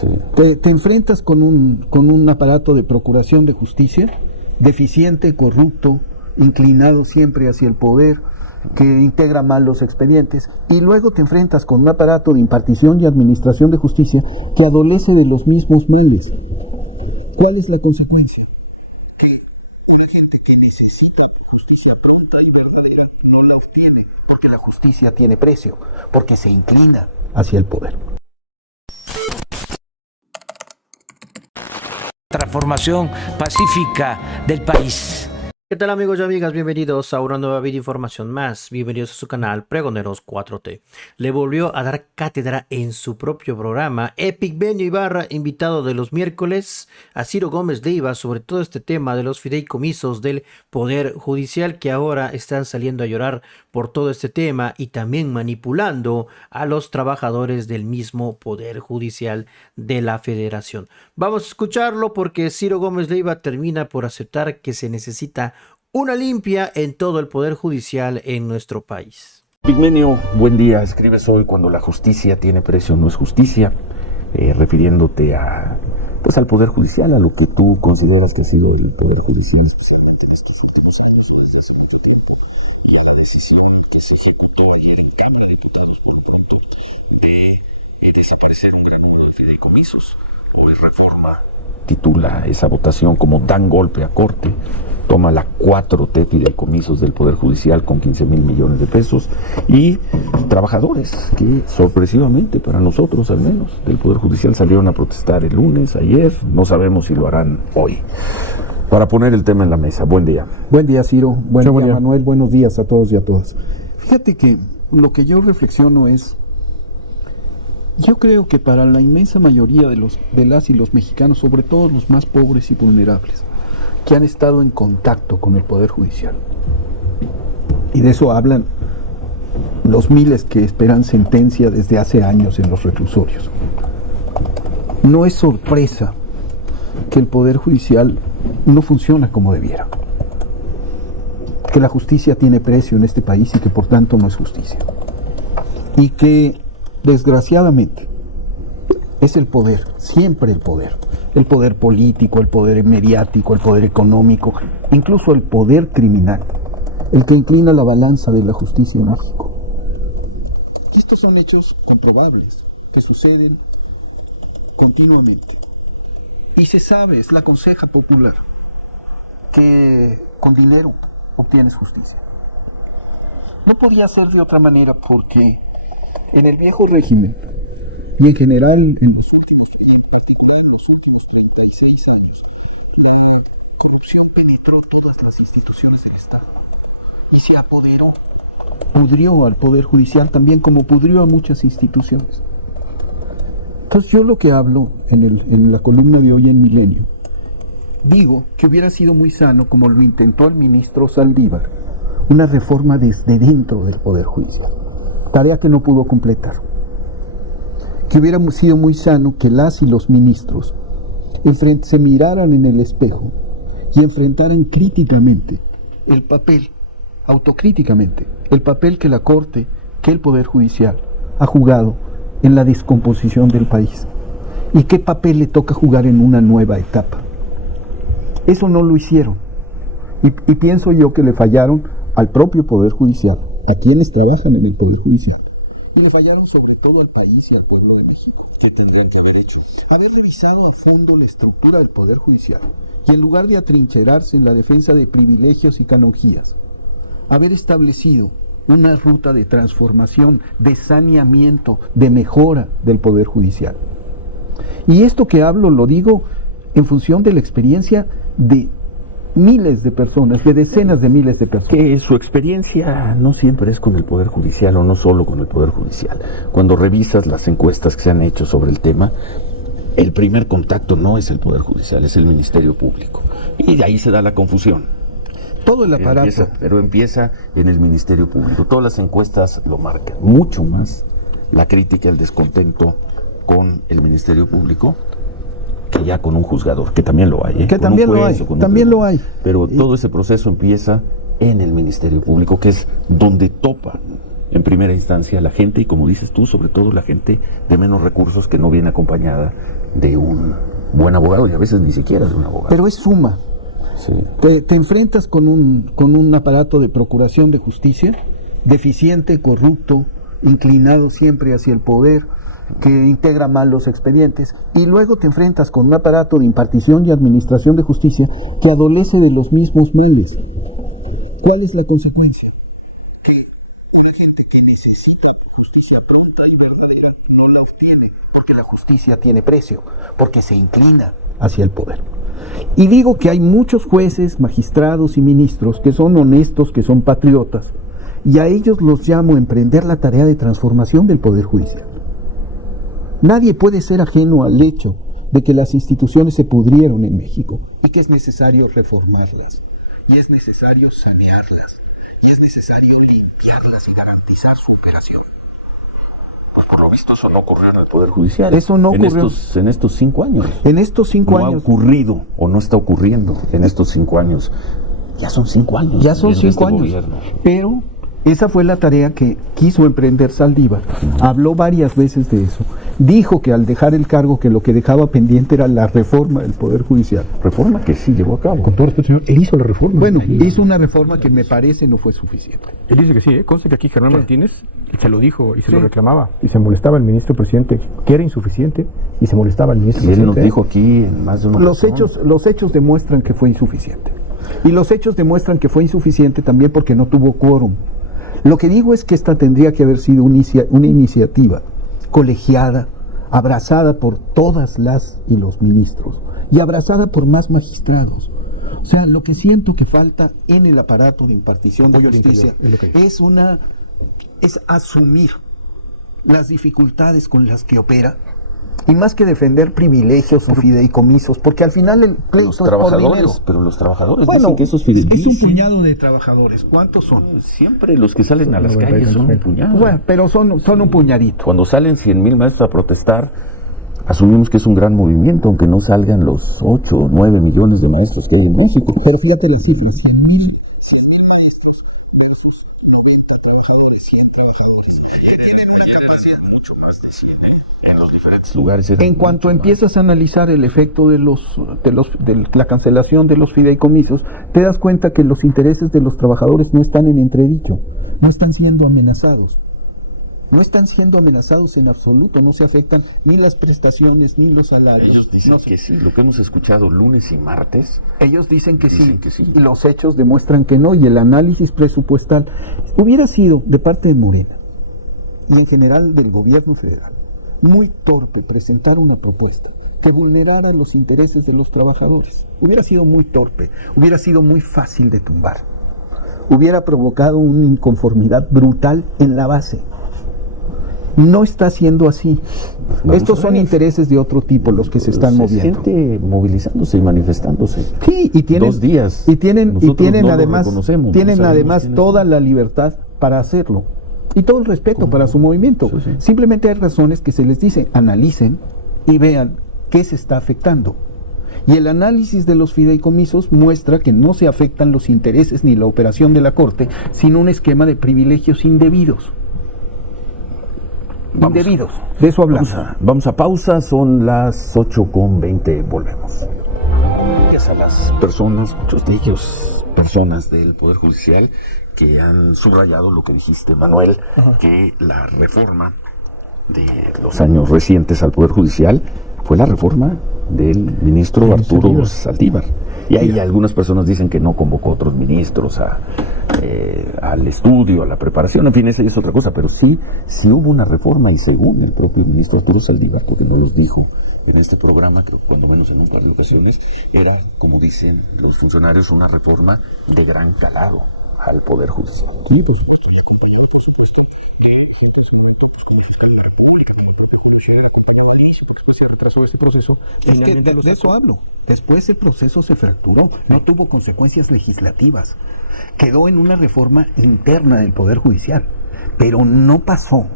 Sí. Te enfrentas con un aparato de procuración de justicia deficiente, corrupto, inclinado siempre hacia el poder, que integra mal los expedientes, y luego te enfrentas con un aparato de impartición y administración de justicia que adolece de los mismos males. ¿Cuál es la consecuencia? Que la gente que necesita justicia pronta y verdadera no la obtiene, porque la justicia tiene precio, porque se inclina hacia el poder. Transformación pacífica del país. ¿Qué tal, amigos y amigas? Bienvenidos a una nueva videoinformación más. Bienvenidos a su canal Pregoneros 4T. Le volvió a dar cátedra en su propio programa Epic Benio Ibarra, invitado de los miércoles, a Ciro Gómez Leiva, sobre todo este tema de los fideicomisos del Poder Judicial, que ahora están saliendo a llorar por todo este tema y también manipulando a los trabajadores del mismo Poder Judicial de la Federación. Vamos a escucharlo porque Ciro Gómez Leiva termina por aceptar que se necesita una limpia en todo el Poder Judicial en nuestro país. Pigmenio, buen día. Escribes hoy cuando la justicia tiene precio, no es justicia, refiriéndote al Poder Judicial, a lo que tú consideras que ha sido el Poder Judicial, especialmente en estos últimos años, desde hace mucho tiempo, y la decisión que se ejecutó ayer en Cámara de Diputados por lo pronto de desaparecer un gran número de fideicomisos. Hoy Reforma titula esa votación como dan golpe a corte, toma la 4T fideicomisos del Poder Judicial con 15,000 millones de pesos y trabajadores que sorpresivamente para nosotros al menos del Poder Judicial salieron a protestar el lunes, ayer, no sabemos si lo harán hoy. Para poner el tema en la mesa, buen día. Buen día, Ciro, buen día, Manuel, buenos días a todos y a todas. Fíjate que lo que yo reflexiono es, yo creo que para la inmensa mayoría de las y los mexicanos, sobre todo los más pobres y vulnerables, que han estado en contacto con el Poder Judicial, y de eso hablan los miles que esperan sentencia desde hace años en los reclusorios, no es sorpresa que el Poder Judicial no funciona como debiera, que la justicia tiene precio en este país y que por tanto no es justicia, y que desgraciadamente es el poder, siempre el poder político, el poder mediático, el poder económico, incluso el poder criminal, el que inclina la balanza de la justicia en México. Estos son hechos comprobables que suceden continuamente. Y se sabe, es la conseja popular, que con dinero obtienes justicia. No podía ser de otra manera porque en el viejo régimen, y en general en los últimos, y en particular en los últimos 36 años, la corrupción penetró todas las instituciones del Estado y se apoderó, pudrió al Poder Judicial también como pudrió a muchas instituciones. Entonces yo lo que hablo en la columna de hoy en Milenio, digo que hubiera sido muy sano, como lo intentó el ministro Saldívar, una reforma desde dentro del Poder Judicial, tarea que no pudo completar. Que hubiera sido muy sano que las y los ministros se miraran en el espejo y enfrentaran críticamente el papel, autocríticamente, el papel que la Corte, que el Poder Judicial ha jugado en la descomposición del país y qué papel le toca jugar en una nueva etapa. Eso no lo hicieron y pienso yo que le fallaron al propio Poder Judicial, a quienes trabajan en el Poder Judicial. Y le fallaron sobre todo al país y al pueblo de México. ¿Qué tendrían que haber hecho? Haber revisado a fondo la estructura del Poder Judicial y en lugar de atrincherarse en la defensa de privilegios y canonjías, haber establecido una ruta de transformación, de saneamiento, de mejora del Poder Judicial. Y esto que hablo lo digo en función de la experiencia de miles de personas, de decenas de miles de personas. Que su experiencia no siempre es con el Poder Judicial o no solo con el Poder Judicial. Cuando revisas las encuestas que se han hecho sobre el tema, el primer contacto no es el Poder Judicial, es el Ministerio Público. Y de ahí se da la confusión. Todo el aparato. Pero empieza en el Ministerio Público. Todas las encuestas lo marcan. Mucho más la crítica, el descontento con el Ministerio Público que ya con un juzgador, que también lo hay, que también lo hay, también lo hay. Pero todo ese proceso empieza en el Ministerio Público, que es donde topa en primera instancia la gente, y como dices tú, sobre todo la gente de menos recursos que no viene acompañada de un buen abogado y a veces ni siquiera de un abogado. Pero es suma. Sí. Te enfrentas con un aparato de procuración de justicia deficiente, corrupto, inclinado siempre hacia el poder, que integra mal los expedientes, y luego te enfrentas con un aparato de impartición y administración de justicia que adolece de los mismos males. ¿Cuál es la consecuencia? Que la gente que necesita justicia pronta y verdadera no la obtiene, porque la justicia tiene precio, porque se inclina hacia el poder. Y digo que hay muchos jueces, magistrados y ministros que son honestos, que son patriotas, y a ellos los llamo a emprender la tarea de transformación del Poder Judicial. Nadie puede ser ajeno al hecho de que las instituciones se pudrieron en México y que es necesario reformarlas, y es necesario sanearlas, y es necesario limpiarlas y garantizar su operación. Pues por lo visto eso no ocurrió en el Poder Judicial. Eso no ocurrió. En estos 5 años. En estos 5 años. No ha ocurrido o no está ocurriendo en estos 5 años. Ya son 5 años. Ya son 5 años. Gobierno. Pero esa fue la tarea que quiso emprender Saldívar. Habló varias veces de eso. Dijo que al dejar el cargo, que lo que dejaba pendiente era la reforma del Poder Judicial. Reforma que sí llevó a cabo. Con todo respeto, señor, él hizo la reforma. Bueno, hizo una reforma que me parece no fue suficiente. Él dice que sí, consta que aquí Germán Martínez se lo dijo y se lo reclamaba. Y se molestaba el ministro presidente, que era insuficiente, y se molestaba el ministro presidente. Y él nos dijo aquí en más de una ocasión. Los hechos demuestran que fue insuficiente. Y los hechos demuestran que fue insuficiente también porque no tuvo quórum. Lo que digo es que esta tendría que haber sido una iniciativa colegiada, abrazada por todas las y los ministros y abrazada por más magistrados. O sea, lo que siento que falta en el aparato de impartición de justicia es asumir las dificultades con las que opera, y más que defender privilegios o fideicomisos, porque al final el pleito es por dinero. Pero los trabajadores bueno, dicen que esos fideicomisos es un puñado de trabajadores. ¿Cuántos son? Siempre los que salen a las calles son un puñado. Bueno, pero son un puñadito. Cuando salen 100,000 maestros a protestar, asumimos que es un gran movimiento, aunque no salgan los 8 o 9 millones de maestros que hay en México. Pero fíjate las cifras: 100,000 maestros versus 90 trabajadores, 100 trabajadores, que tienen una capacidad mucho más de 100 en los diferentes lugares. En cuanto empiezas a analizar el efecto de la cancelación de los fideicomisos, te das cuenta que los intereses de los trabajadores no están en entredicho, no están siendo amenazados. No están siendo amenazados en absoluto, no se afectan ni las prestaciones ni los salarios. Ellos dicen que sí, lo que hemos escuchado lunes y martes. Ellos dicen que sí, y los hechos demuestran que no, y el análisis presupuestal hubiera sido de parte de Morena y en general del gobierno federal muy torpe presentar una propuesta que vulnerara los intereses de los trabajadores. Hubiera sido muy torpe, hubiera sido muy fácil de tumbar, hubiera provocado una inconformidad brutal en la base. No está siendo así. Estos son intereses de otro tipo los que se están moviendo. Gente movilizándose y manifestándose. Sí, y tienen 2 días. Y tienen no además toda la libertad para hacerlo y todo el respeto para su movimiento. Sí. Simplemente hay razones que se les dice, analicen y vean qué se está afectando. Y el análisis de los fideicomisos muestra que no se afectan los intereses ni la operación de la Corte, sino un esquema de privilegios indebidos. De eso hablamos. Vamos a pausa, son las 8:20, volvemos. Gracias a las personas, muchos de ellos, personas del Poder Judicial, que han subrayado lo que dijiste, Manuel, que la reforma de los años recientes al Poder Judicial fue la reforma del ministro Arturo Saldívar. Y ahí algunas personas dicen que no convocó a otros ministros al estudio, a la preparación, en fin, esa es otra cosa, pero sí hubo una reforma, y según el propio ministro Arturo Saldívar, porque no los dijo en este programa, creo que cuando menos en un par de ocasiones, era, como dicen los funcionarios, una reforma de gran calado al Poder Judicial. Sí, por supuesto. Junto a su momento, pues con el fiscal de la República, con el propio Julio Scherer, acompañaba al inicio, porque después se retrasó este proceso. Es que de eso hablo. Después el proceso se fracturó, no tuvo consecuencias legislativas. Quedó en una reforma interna del Poder Judicial, pero no pasó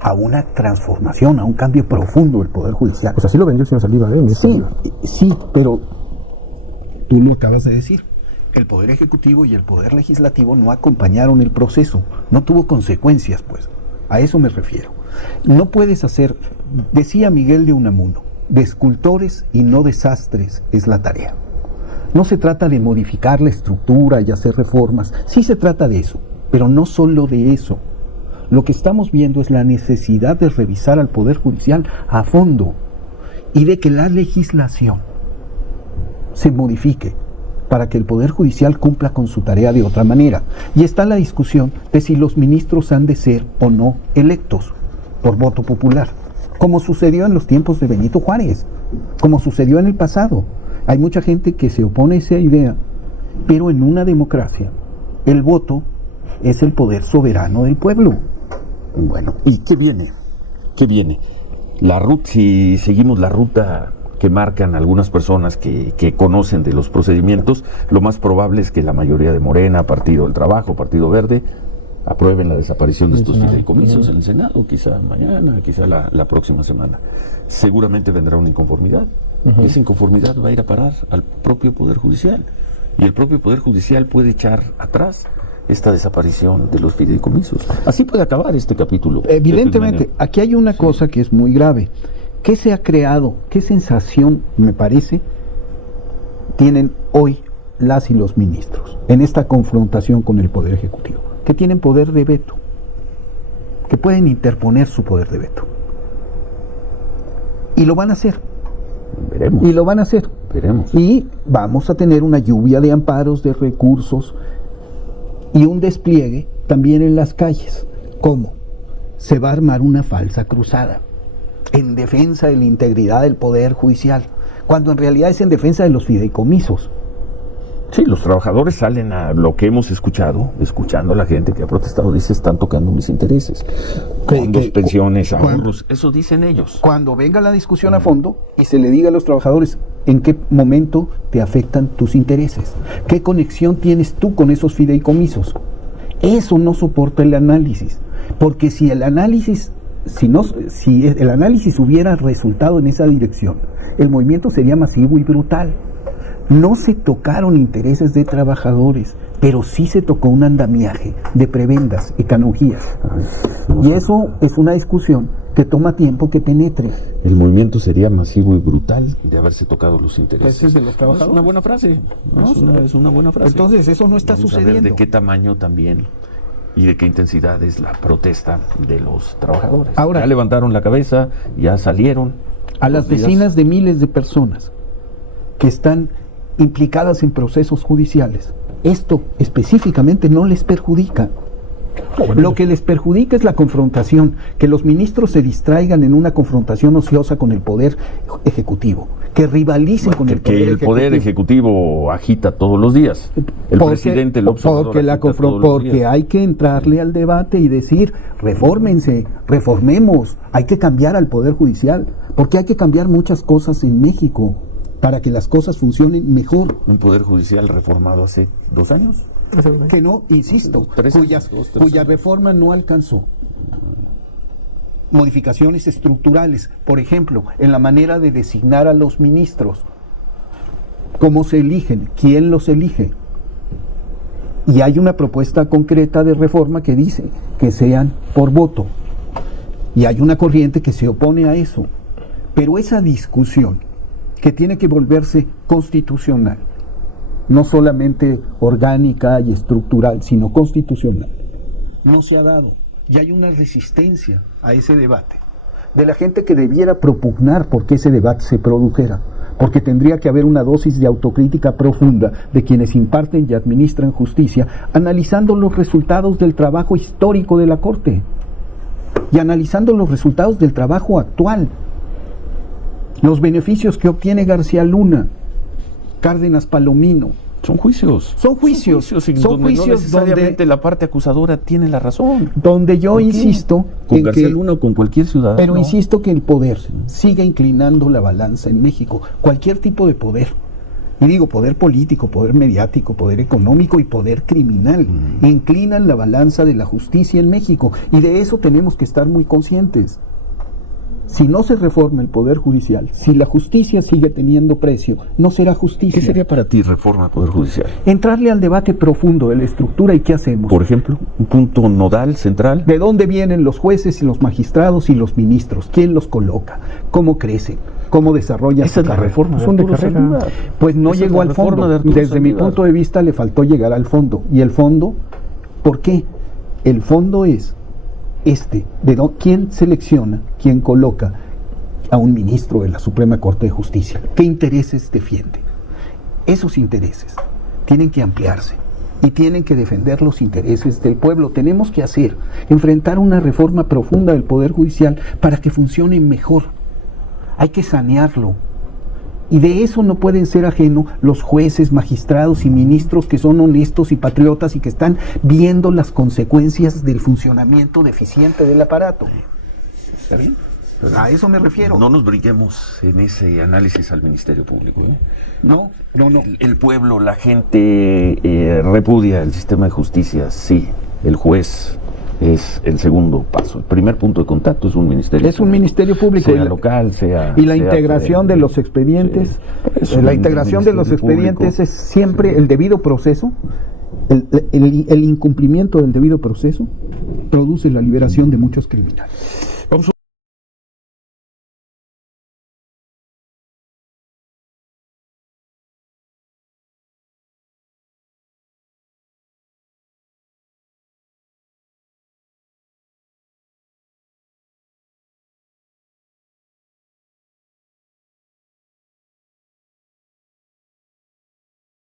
a una transformación, a un cambio profundo del Poder Judicial. Pues así lo vendió el señor Saldívar, ¿eh? Sí, pero tú lo acabas de decir. el Poder Ejecutivo y el Poder Legislativo no acompañaron el proceso, no tuvo consecuencias, pues. A eso me refiero. No puedes hacer, decía Miguel de Unamuno, de escultores y no de sastres es la tarea. No se trata de modificar la estructura y hacer reformas, sí se trata de eso, pero no solo de eso. Lo que estamos viendo es la necesidad de revisar al Poder Judicial a fondo y de que la legislación se modifique para que el Poder Judicial cumpla con su tarea de otra manera. Y está la discusión de si los ministros han de ser o no electos por voto popular, como sucedió en los tiempos de Benito Juárez, como sucedió en el pasado. Hay mucha gente que se opone a esa idea, pero en una democracia el voto es el poder soberano del pueblo. Bueno, ¿y qué viene? ¿Qué viene? Si seguimos la ruta que marcan algunas personas que conocen de los procedimientos, lo más probable es que la mayoría de Morena, Partido del Trabajo, Partido Verde, aprueben la desaparición de estos fideicomisos en el Senado, quizá mañana, quizá la próxima semana. Seguramente vendrá una inconformidad, y esa inconformidad va a ir a parar al propio Poder Judicial, y el propio Poder Judicial puede echar atrás esta desaparición de los fideicomisos. Así puede acabar este capítulo. Evidentemente, aquí hay una cosa que es muy grave. ¿Qué se ha creado? ¿Qué sensación, me parece, tienen hoy las y los ministros en esta confrontación con el Poder Ejecutivo? Que tienen poder de veto, que pueden interponer su poder de veto. Y lo van a hacer. Veremos. Y lo van a hacer. Veremos. Y vamos a tener una lluvia de amparos, de recursos y un despliegue también en las calles. ¿Cómo? Se va a armar una falsa cruzada en defensa de la integridad del Poder Judicial, cuando en realidad es en defensa de los fideicomisos. Sí, los trabajadores salen a lo que hemos escuchando a la gente que ha protestado, dice, están tocando mis intereses. Fondos, pensiones, ahorros, eso dicen ellos. Cuando venga la discusión a fondo y se le diga a los trabajadores en qué momento te afectan tus intereses, qué conexión tienes tú con esos fideicomisos, eso no soporta el análisis, porque si el análisis hubiera resultado en esa dirección, el movimiento sería masivo y brutal. No se tocaron intereses de trabajadores, pero sí se tocó un andamiaje de prebendas y canonjías. Y eso es una discusión que toma tiempo que penetre. El movimiento sería masivo y brutal de haberse tocado los intereses. ¿Es de los trabajadores? Es una buena frase. Es una buena frase. Entonces eso no está Vamos sucediendo. A ver de qué tamaño también y de qué intensidad es la protesta de los trabajadores. Ahora, ya levantaron la cabeza, ya salieron. A las decenas de miles de personas que están implicadas en procesos judiciales, esto específicamente no les perjudica. Lo que les perjudica es la confrontación, que los ministros se distraigan en una confrontación ociosa con el Poder Ejecutivo, que rivalicen con el Poder Ejecutivo. Que el Poder Ejecutivo agita todos los días. El presidente López Obrador porque hay que entrarle al debate y decir, refórmense, reformemos, hay que cambiar al Poder Judicial, porque hay que cambiar muchas cosas en México para que las cosas funcionen mejor. Un Poder Judicial reformado hace 2 años. Que no, insisto, cuya reforma no alcanzó. Modificaciones estructurales, por ejemplo, en la manera de designar a los ministros, cómo se eligen, quién los elige. Y hay una propuesta concreta de reforma que dice que sean por voto. Y hay una corriente que se opone a eso. Pero esa discusión, que tiene que volverse constitucional, no solamente orgánica y estructural, sino constitucional, no se ha dado. Y hay una resistencia a ese debate de la gente que debiera propugnar porque ese debate se produjera, porque tendría que haber una dosis de autocrítica profunda de quienes imparten y administran justicia, analizando los resultados del trabajo histórico de la Corte y analizando los resultados del trabajo actual, los beneficios que obtiene García Luna, Cárdenas Palomino. Son juicios. Son juicios no necesariamente donde la parte acusadora tiene la razón. Donde yo insisto con García Luna o con cualquier ciudadano. Pero insisto que el poder sigue inclinando la balanza en México. Cualquier tipo de poder. Y digo poder político, poder mediático, poder económico y poder criminal. Inclinan la balanza de la justicia en México. Y de eso tenemos que estar muy conscientes. Si no se reforma el Poder Judicial, si la justicia sigue teniendo precio, no será justicia. ¿Qué sería para ti reforma al Poder Judicial? Entrarle al debate profundo de la estructura y qué hacemos. Por ejemplo, un punto nodal, central. ¿De dónde vienen los jueces y los magistrados y los ministros? ¿Quién los coloca? ¿Cómo crecen? ¿Cómo desarrollan Esa es la reforma de Arturo Saldívar. Pues no Esa es llegó la al fondo. reforma de Arturo Desde mi Saldívar. punto de vista le faltó llegar al fondo. ¿Y el fondo? ¿Por qué? El fondo es ¿quién selecciona, quién coloca a un ministro de la Suprema Corte de Justicia? ¿Qué intereses defiende? Esos intereses tienen que ampliarse y tienen que defender los intereses del pueblo. Tenemos que enfrentar una reforma profunda del Poder Judicial para que funcione mejor. Hay que sanearlo. Y de eso no pueden ser ajenos los jueces, magistrados y ministros que son honestos y patriotas y que están viendo las consecuencias del funcionamiento deficiente del aparato. ¿Está bien? A eso me refiero. No nos brinquemos en ese análisis al Ministerio Público. No. El pueblo, la gente repudia el sistema de justicia, sí. El juez es el segundo paso. El primer punto de contacto es un ministerio público. Es un ministerio público. Sea local, sea... Y la sea integración de los expedientes, sí. la integración de los expedientes público. Es siempre el debido proceso. El incumplimiento del debido proceso produce la liberación de muchos criminales.